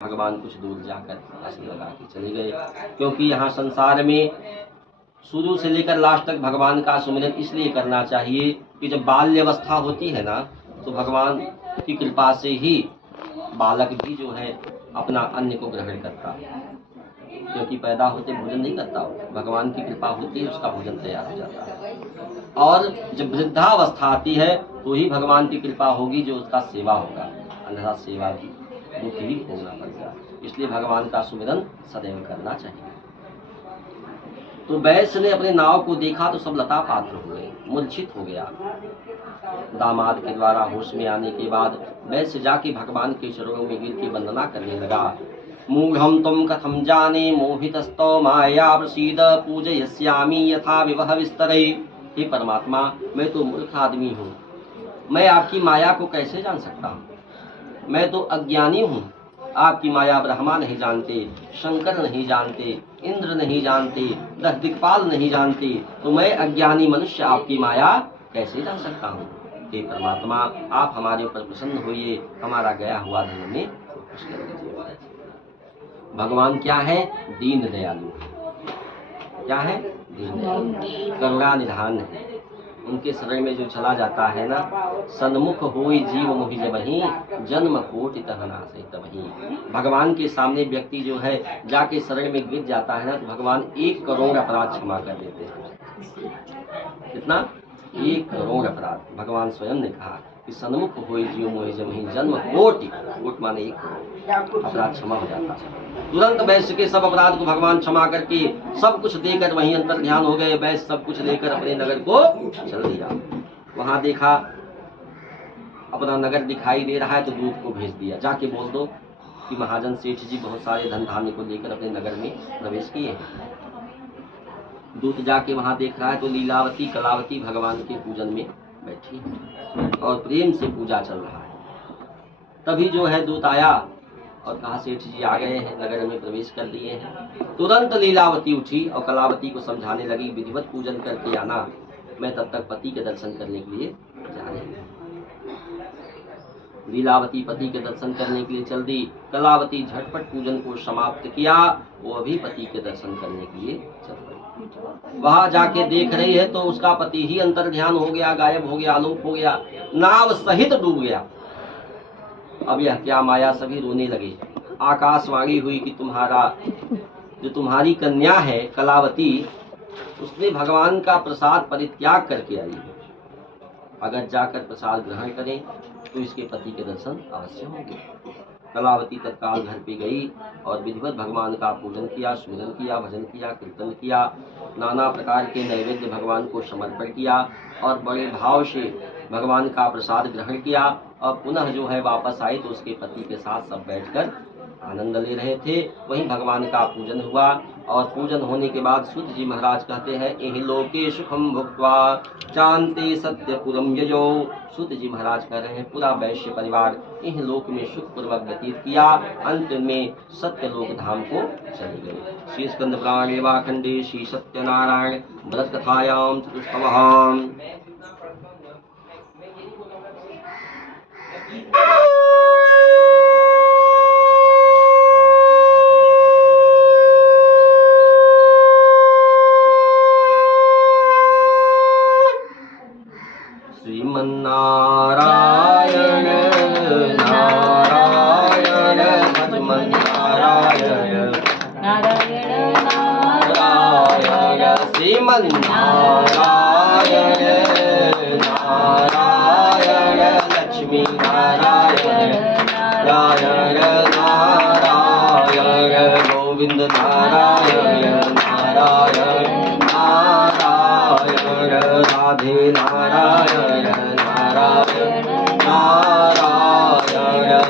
भगवान कुछ दूर जाकर आसन लगा के चले गए, क्योंकि यहाँ संसार में शुरू से लेकर लास्ट तक भगवान का सुमिरन इसलिए करना चाहिए कि जब बाल्य अवस्था होती है ना, तो भगवान की कृपा से ही बालक भी जो है अपना अन्न को ग्रहण करता है, क्योंकि पैदा होते भोजन नहीं करता, भगवान की कृपा होती है उसका भोजन तैयार हो जाता है। और जब वृद्धावस्था आती है तो ही भगवान की कृपा होगी जो उसका सेवा होगा, अन्यथा सेवा भी दुख ही भोगना पड़ेगा। इसलिए भगवान का सुमिरन सदैव करना चाहिए। तो वैश्य ने अपने नाव को देखा तो सब लता पात्र हो गए, मूर्छित हो गया। दामाद के द्वारा होश में आने के बाद वैश्य जाके भगवान के चरणों में गिर के वंदना करने लगा। मूढ़म तुम कथम जाने मोहितस्तो माया प्रसीद पूजयस्यामि यथा विवह विस्तरे। हे परमात्मा, मैं तो मूर्ख आदमी हूँ, मैं आपकी माया को कैसे जान सकता हूँ? मैं तो अज्ञानी हूँ। आपकी माया ब्रह्मा नहीं जानते, शंकर नहीं जानते, इंद्र नहीं जानते, 10 दिक्पाल नहीं जानते, तो मैं अज्ञानी मनुष्य आपकी माया कैसे जान सकता हूँ? हे परमात्मा, आप हमारे ऊपर प्रसन्न होइए, हमारा गया हुआ धन में खुश कर दीजिए। भगवान क्या है? दीन दयालु। क्या है? दीन दयालु, करुणा निधान है। उनके शरण में जो चला जाता है ना, सन्मुख होई जीव मोहि जबहि, जन्म कोटि तह नासै तबहि। भगवान के सामने व्यक्ति जो है जाके शरण में गिर जाता है ना, तो भगवान 1 करोड़ अपराध क्षमा कर देते हैं। कितना? 1 करोड़ अपराध। भगवान स्वयं ने कहा कि सन्मुख होई जीव मोहि जबहि, जन्म कोटि, कोटि माने 1 करोड़ अपराध क्षमा हो जाता है। तुरंत वैश्य के सब अपराध को भगवान क्षमा करके सब कुछ देकर वहीं अंतर ध्यान हो गए। वैश्य सब कुछ लेकर अपने नगर को चल दिया। वहां देखा अपना नगर दिखाई दे रहा है तो दूत को भेज दिया, जाके बोल दो कि महाजन सेठ जी बहुत सारे धन धान्य को लेकर अपने नगर में प्रवेश किए हैं। दूत जाके वहां देख रहा है तो लीलावती कलावती भगवान के पूजन में बैठी और प्रेम से पूजा चल रहा है। तभी जो है दूत आया और कहा सेठ जी आ गए हैं, नगर में प्रवेश कर दिए हैं। तुरंत लीलावती उठी और कलावती को समझाने लगी, विधिवत पूजन करके आना, मैं तब तक पति के दर्शन करने के लिए जा रही हूँ। लीलावती पति के दर्शन करने के लिए चल दी। कलावती झटपट पूजन को समाप्त किया, वो अभी पति के दर्शन करने के लिए चल पड़ी। वहां जाके देख रही है तो उसका पति ही अंतर ध्यान हो गया, गायब हो गया, आलोप हो गया, नाव सहित डूब गया। अब यह क्या माया, सभी रोने लगे। आकाशवाणी हुई कि तुम्हारी कन्या है कलावती, उसने भगवान का प्रसाद परित्याग करके आई है। अगर जाकर प्रसाद ग्रहण करें तो इसके पति के दर्शन अवश्य होंगे। कलावती तत्काल घर पे गई और विधिवत भगवान का पूजन किया, सुमिरन किया, भजन किया, कीर्तन किया, नाना प्रकार के नैवेद्य भगवान को समर्पण किया और बड़े भाव से भगवान का प्रसाद ग्रहण किया। और पुनः जो है वापस आई तो उसके पति के साथ सब बैठकर आनंद ले रहे थे। वहीं भगवान का पूजन हुआ और पूजन होने के बाद सूत जी महाराज कहते हैं, एहि लोके सुखम भुक्त्वा चांते सत्यपुरम यजो। सूत जी महाराज कह रहे हैं पूरा वैश्य परिवार इन लोक में सुख पूर्वक व्यतीत किया, अंत में सत्यलोक धाम को चले गए। श्री स्कंद पुराण एवाखंडे श्री सत्यनारायण व्रत कथायाम चतुष्टवः। श्रीमन्नारायण नारायण भजमन्नारायण नारायण नारायण श्रीमन्नारायण नारायण लक्ष्मी नारायण नारायण नारायण गोविंद नारायण नारायण नारायण राधे नारायण नारायण नारायण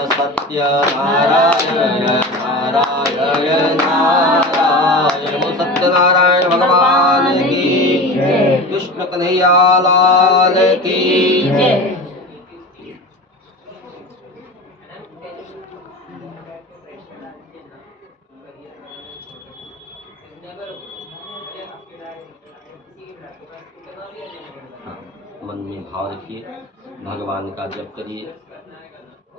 सत्य नारायण नारायण नारायण। सत्यनारायण भगवान की, कृष्ण कन्हैया लाल की। मन में भाव रखिए, भगवान का जप करिए,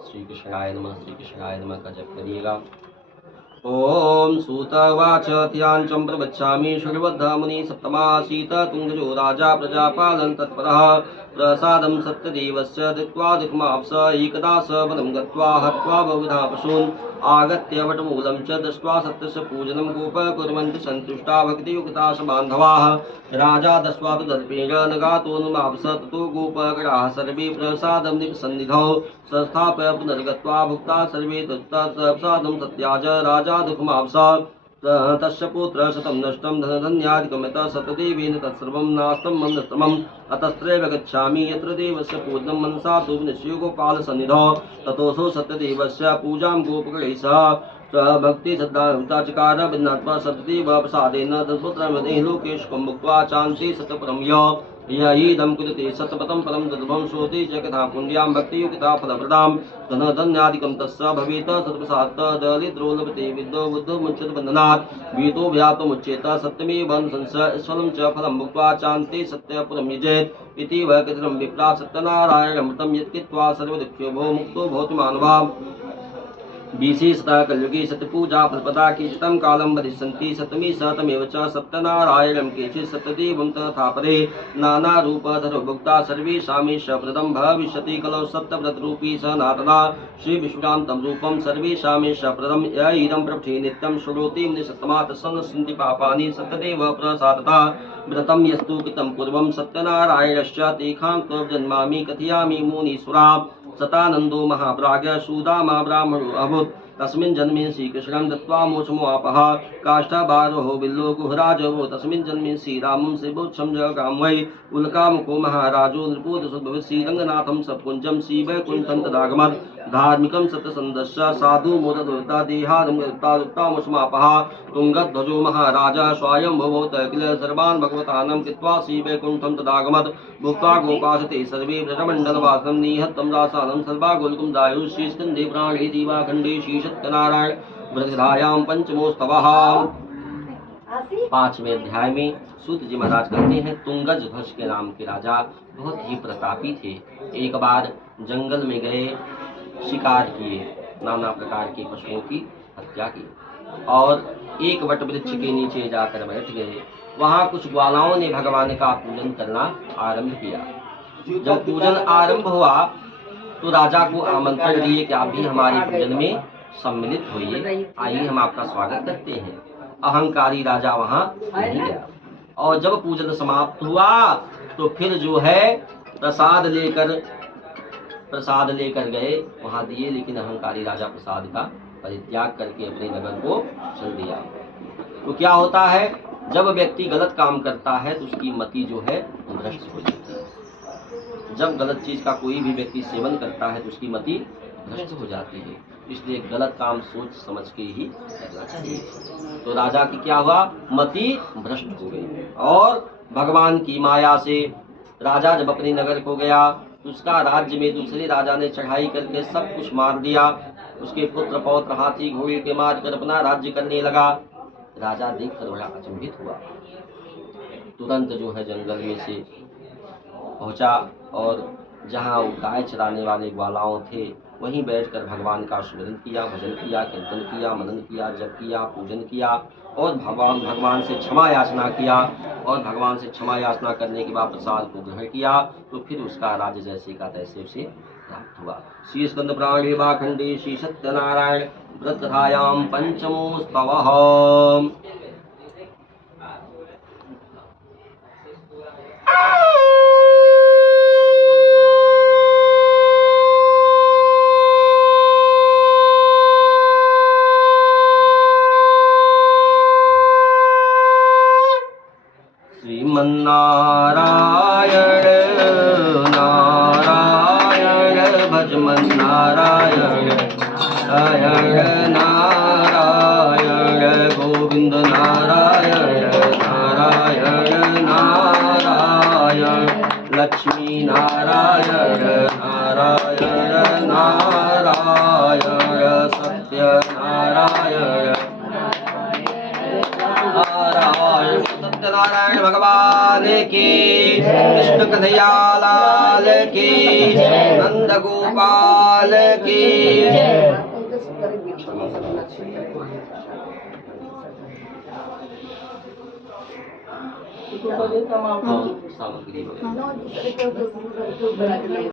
श्री कृष्णाय नमः का जप करिएगा। ओम सूतवाच ध्यानं प्रवक्ष्यामि शृण्वद्धा मुनि सप्तमासीत तुंगजो राजा प्रजापालन तत्परः प्रसादं सत्यदेवस्य दत्त्वा दुःखमाप्स एकदा स वनं गत्वा हत्वा बहुधा पशून् आगत्य वटमूलं च दृष्ट्वा सत्यस्य पूजनं गोपकुर्वन्ति सन्तुष्टा भक्तियुक्ता स बान्धवाः राजा दृष्ट्वा तु दर्पेण नगातोऽनुमाप्स ततो गोपगणाः सर्वे प्रसादं निपसन्निधौ संस्थाप्य पुनर्गत्वा भुक्ता सर्वे तत्प्रसादं तत्याज राजा दुःखमाप्स तस्य पुत्र शतं नष्टं धनधन्यादिकं यतः सतदेवेन तत्सर्वं नास्तं मन्दस्तमम् अतस्त्रैव गच्छामि यत्र देवस्य पूजनं मनसा तु विनिश्चयो गोपालसन्निधौ ततोऽसौ सत्यदेवस्य पूजां गोपगणैः सह भक्ति श्रद्धा चकार भिन्नात्मा सत्यदेव प्रसादेन तत्पुत्रं लोकेशकं मुक्त्वा चान्ति सत्यपरं यदं कुरुते सत्यपतं परं दुर्लभं श्रोति च कथा पुण्यां भक्तियुक्ता फलप्रदां धनधन्यादिकं तस्य भवेत् सत्प्रसादतः दरिद्रो लभते विद्यो बुद्धो मुच्यते बन्धनात् भीतो व्याप्तमुच्येत सत्यमेव ईश्वरं च फलं भुक्त्वा चान्ते सत्यपुरं यजेत् इति वै कथितं विप्रा सत्यनारायणमृतं यत्कृत्वा सर्वदुःख्यो भो मुक्तो भवति मानवः विशेषतः कलयुगे सत्यपूजा फलप्रदा केचितं कालं वदिष्यन्ति सप्तमी तमेव च सत्यनारायणं केचित् सत्यदेवं तथा परे नानारूपधरो भुक्ता सर्वेषामेष प्रदं भविष्यति कलौ सत्यव्रतरूपी सनातना श्रीविश्रान्तं रूपं सर्वेषामेष प्रदं य इदं प्रभृति नित्यं श्रोति निसत्तमात् सन्नसन्ति पापानि सत्यदेव प्रसादतः व्रतं यस्तु कृतं पूर्वं सत्यनारायणस्य तेषां जन्मामि कथयामि मुनीश्वरा सतानंदो महाप्राज्ञ सुदामा ब्राह्मणो अभूत् तस्मिन् जन्मे श्रीकृष्णं दत्त्वा मोक्षमापः काष्ठाबारोहो बिल्लो गुहराजवो तस्मिन् जन्मे श्रीरामं श्रीबुद्धं जगाम वै उल्कामुखो महाराजो नृपोदसुद्भवत् श्रीरङ्गनाथं सपुञ्जं श्रीवैकुण्ठं तदागमत् धार्मिकं सत्यसन्धस्य साधु मोददुर्ता देहादुत्तामुष्मापः तुङ्गध्वजो महाराजा स्वयंभवो किल सर्वान् भगवतानं कृत्वा श्रीवैकुण्ठं तदागमत् भुक्त्वा गोपासते सर्वे व्रजमण्डलवासं निहतं दासानं सर्वा गोलकुं दायुः श्रीस्कन्धे प्राणे जीवाखण्डे श्रीसत्यनारायण व्रतधायां पंचमोस्तवः। 5वें अध्याय में सूत जी महाराज कहते हैं तुंगज ध्वज के नाम के राजा बहुत ही प्रतापी थे। एक बार जंगल में गए, शिकार किए, नाना प्रकार के पशुओं की हत्या की और एक वट वृक्ष के नीचे जाकर बैठ गए। वहाँ कुछ ग्वालाओं ने भगवान का पूजन करना आरंभ किया। जब पूजन आरंभ हुआ तो राजा को आमंत्रण दिए कि आप भी हमारे पूजन में सम्मिलित होइए, आइए हम आपका स्वागत करते हैं। अहंकारी राजा वहाँ नहीं गया और जब पूजन समाप्त हुआ तो फिर जो है प्रसाद लेकर गए, वहाँ दिए, लेकिन अहंकारी राजा प्रसाद का परित्याग करके अपने नगर को चल दिया। तो क्या होता है, जब व्यक्ति गलत काम करता है तो उसकी मति जो है भ्रष्ट हो जाती है। जब गलत चीज का कोई भी व्यक्ति सेवन करता है तो उसकी मति भ्रष्ट हो जाती है। इसलिए गलत काम सोच समझ के ही करना चाहिए। तो राजा की क्या हुआ, मति भ्रष्ट हो गई और भगवान की माया से राजा जब अपने नगर को गया तो उसका राज्य में दूसरे राजा ने चढ़ाई करके सब कुछ मार दिया। उसके पुत्र पौत्र हाथी घोड़े के मार कर अपना राज्य करने लगा। राजा देखकर बड़ा अचंभित हुआ, तुरंत जो है जंगल में से पहुंचा और जहाँ वो गाय चराने वाले ग्वालाओं थे वहीं बैठकर भगवान का स्मरण किया, भजन किया, कीर्तन किया, मनन किया, जप किया, पूजन किया और भगवान से क्षमा याचना किया। और भगवान से क्षमा याचना करने के बाद प्रसाद को ग्रहण किया तो फिर उसका राज्य जैसे का तैसे उसे प्राप्त हुआ। श्री स्कंद पुराणे वाखंडे श्री सत्यनारायण व्रत कथायां पंचमोस्तवः। नारायण नारायण भजमन नारायण नारायण नारायण गोविंद नारायण नारायण नारायण लक्ष्मी नारायण नारायण नारायण सत्य नारायण नारायण सत्यनारायण भगवान की, कृष्ण कन्हैया लाल की, नंद गोपाल की। हाँ, सामग्री वगैरह।